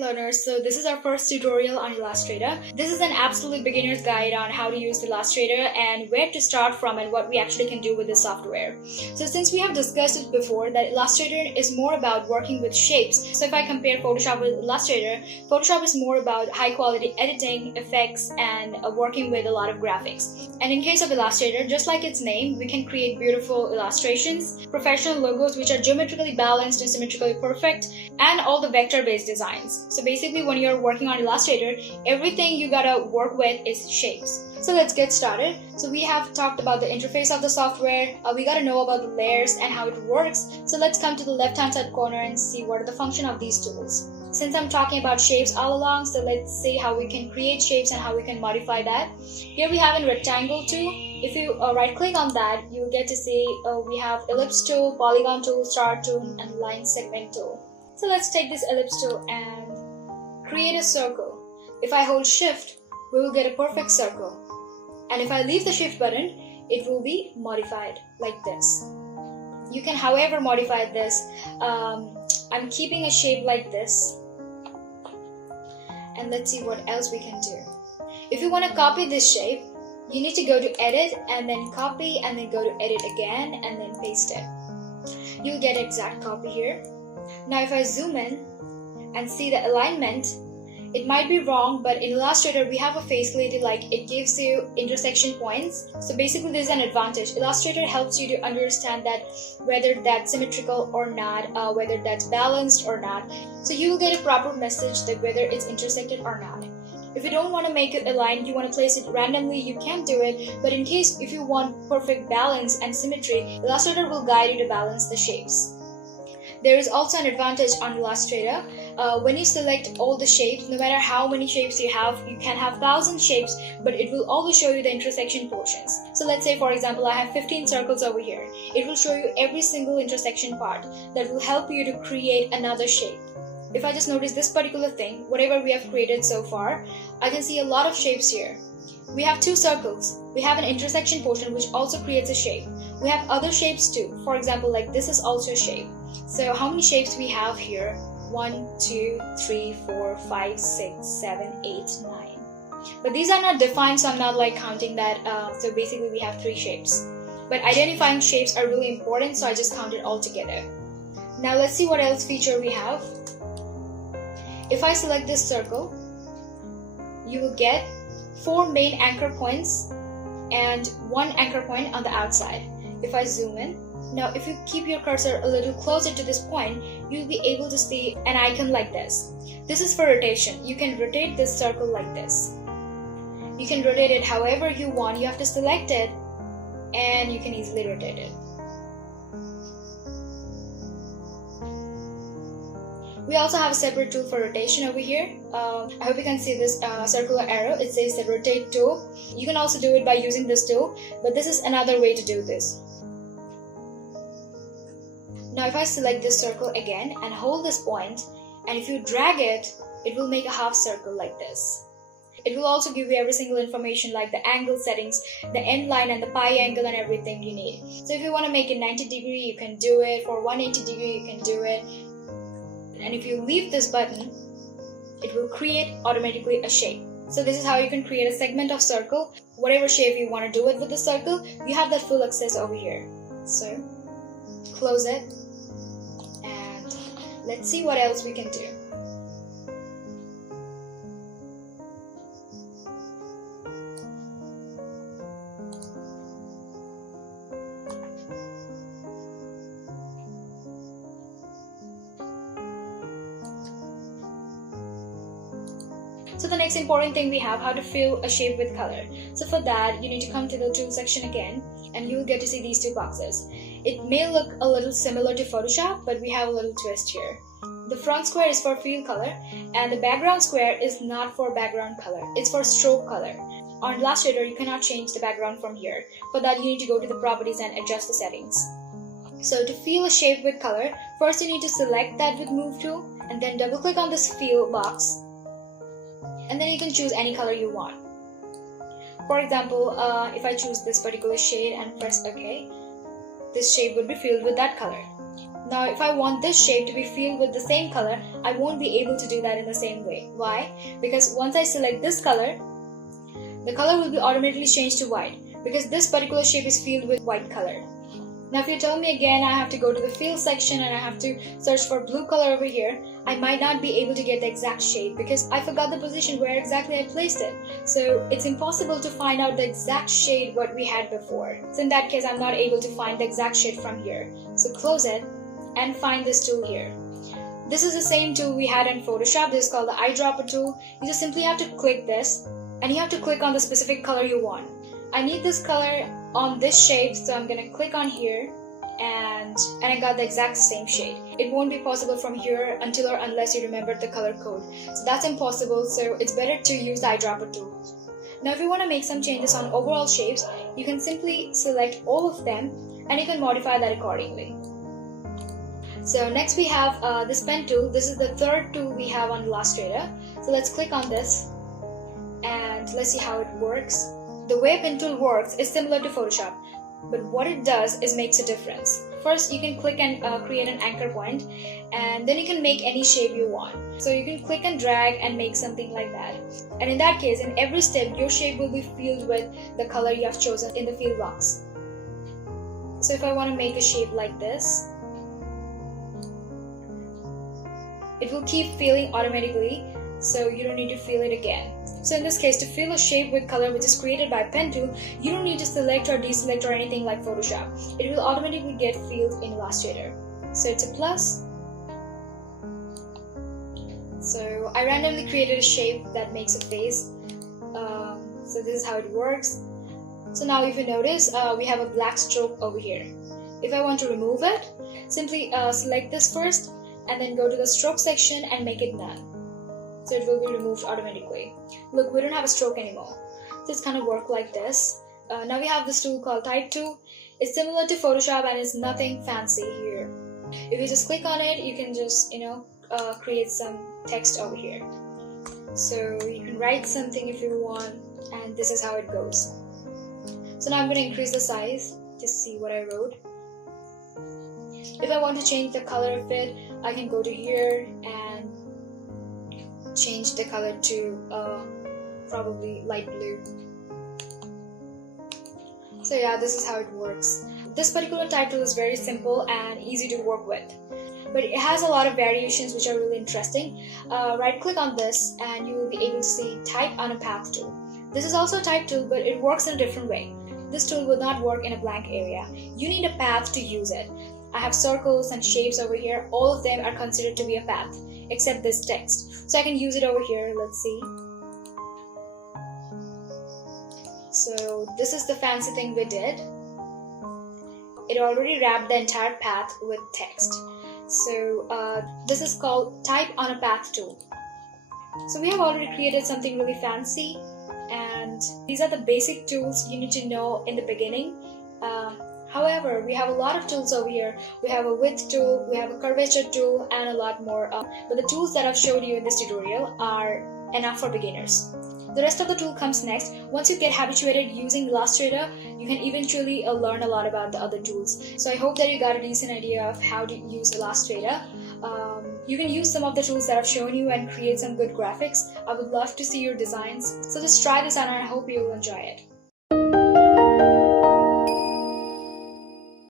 learners, so this is our first tutorial on Illustrator. This is an absolute beginner's guide on how to use Illustrator and where to start from and what we actually can do with this software. So since we have discussed it before that Illustrator is more about working with shapes, so if I compare Photoshop with Illustrator, Photoshop is more about high quality editing, effects, and working with a lot of graphics. And in case of Illustrator, just like its name, we can create beautiful illustrations, professional logos which are geometrically balanced and symmetrically perfect, and all the vector-based designs. So basically when you're working on Illustrator, everything you gotta work with is shapes. So let's get started. So we have talked about the interface of the software, we gotta know about the layers and how it works. So let's come to the left hand side corner and see what are the function of these tools. Since I'm talking about shapes all along, so let's see how we can create shapes and how we can modify that. Here we have a rectangle tool. If you right click on that, you will get to see we have ellipse tool, polygon tool, star tool, and line segment tool. So let's take this ellipse tool and create a circle. If I hold shift, we will get a perfect circle. And if I leave the shift button, it will be modified like this. You can however modify this. I'm keeping a shape like this. And let's see what else we can do. If you want to copy this shape, you need to go to edit and then copy and then go to edit again and then paste it. You'll get exact copy here. Now if I zoom in and see the alignment, it might be wrong, but in Illustrator we have a facility like it gives you intersection points. So basically there's an advantage. Illustrator helps you to understand that whether that's symmetrical or not, whether that's balanced or not. So you will get a proper message that whether it's intersected or not. If you don't want to make it aligned, you want to place it randomly, you can do it. But in case if you want perfect balance and symmetry, Illustrator will guide you to balance the shapes. There is also an advantage on Illustrator. When you select all the shapes, no matter how many shapes you can have 1,000 shapes, but it will always show you the intersection portions. So let's say for example I have 15 circles over here. It will show you every single intersection part that will help you to create another shape. If I just notice this particular thing, whatever we have created so far, I can see a lot of shapes here. We have two circles. We have an intersection portion which also creates a shape. We have other shapes too. For example, like this is also a shape. So how many shapes we have here? 1, 2, 3, 4, 5, 6, 7, 8, 9. But these are not defined, so I'm not like counting that. So basically we have 3 shapes. But identifying shapes are really important, so I just counted all together. Now let's see what else feature we have. If I select this circle, you will get 4 main anchor points and 1 anchor point on the outside. If I zoom in, now if you keep your cursor a little closer to this point, you'll be able to see an icon like this. This is for rotation. You can rotate this circle like this. You can rotate it however you want. You have to select it and you can easily rotate it. We also have a separate tool for rotation over here. I hope you can see this circular arrow. It says the rotate tool. You can also do it by using this tool, but this is another way to do this. Now if I select this circle again and hold this point, and if you drag it, it will make a half circle like this. It will also give you every single information like the angle settings, the end line and the pi angle and everything you need. So if you want to make it 90 degree, you can do it. For 180 degree, you can do it. And if you leave this button, it will create automatically a shape. So this is how you can create a segment of circle. Whatever shape you want to do it with the circle, you have that full access over here. So close it and let's see what else we can do. So the next important thing we have, how to fill a shape with color. So for that, you need to come to the tool section again and you will get to see these 2 boxes. It may look a little similar to Photoshop, but we have a little twist here. The front square is for fill color and the background square is not for background color. It's for stroke color. On Illustrator, you cannot change the background from here. For that, you need to go to the properties and adjust the settings. So to fill a shape with color, first you need to select that with move tool and then double click on this fill box. And then you can choose any color you want. For example, if I choose this particular shade and press OK, this shape would be filled with that color. Now if I want this shape to be filled with the same color, I won't be able to do that in the same way. Why? Because once I select this color, the color will be automatically changed to white, because this particular shape is filled with white color. Now if you tell me again I have to go to the fill section and I have to search for blue color over here, I might not be able to get the exact shade because I forgot the position where exactly I placed it. So it's impossible to find out the exact shade what we had before. So in that case, I'm not able to find the exact shade from here. So close it and find this tool here. This is the same tool we had in Photoshop. This is called the eyedropper tool. You just simply have to click this and you have to click on the specific color you want. I need this color on this shape, so I'm gonna click on here and I got the exact same shade. It won't be possible from here until or unless you remember the color code. So that's impossible, so it's better to use the eyedropper tool. Now if you want to make some changes on overall shapes, you can simply select all of them and you can modify that accordingly. So next we have this pen tool. This is the third tool we have on Illustrator. So let's click on this and let's see how it works. The way pen tool works is similar to Photoshop, but what it does is makes a difference. First, you can click and create an anchor point, and then you can make any shape you want. So you can click and drag and make something like that. And in that case, in every step, your shape will be filled with the color you have chosen in the fill box. So if I want to make a shape like this, it will keep filling automatically, so you don't need to fill it again. So in this case, to fill a shape with color which is created by pen tool, you don't need to select or deselect or anything like Photoshop. It will automatically get filled in Illustrator. So it's a plus. So I randomly created a shape that makes a face. So this is how it works. So now if you notice, we have a black stroke over here. If I want to remove it, simply select this first and then go to the stroke section and make it none. So it will be removed automatically. Look, we don't have a stroke anymore. So it's kind of work like this. Now we have this tool called Type tool. It's similar to Photoshop and it's nothing fancy here. If you just click on it, you can just, create some text over here. So you can write something if you want, and this is how it goes. So now I'm going to increase the size to see what I wrote. If I want to change the color of it, I can go to here and change the color to probably light blue. So yeah, this is how it works. This particular type tool is very simple and easy to work with, but it has a lot of variations which are really interesting. Right click on this and you will be able to see Type on a Path tool. This is also a type tool, but it works in a different way. This tool will not work in a blank area. You need a path to use it. I have circles and shapes over here. All of them are considered to be a path, except this text. So I can use it over here. Let's see. So this is the fancy thing we did. It already wrapped the entire path with text. So this is called Type on a Path tool. So we have already created something really fancy, and these are the basic tools you need to know in the beginning. However, we have a lot of tools over here. We have a width tool, we have a curvature tool, and a lot more. But the tools that I've showed you in this tutorial are enough for beginners. The rest of the tool comes next. Once you get habituated using Illustrator, you can eventually learn a lot about the other tools. So I hope that you got a decent idea of how to use Illustrator. You can use some of the tools that I've shown you and create some good graphics. I would love to see your designs. So just try this out and I hope you will enjoy it.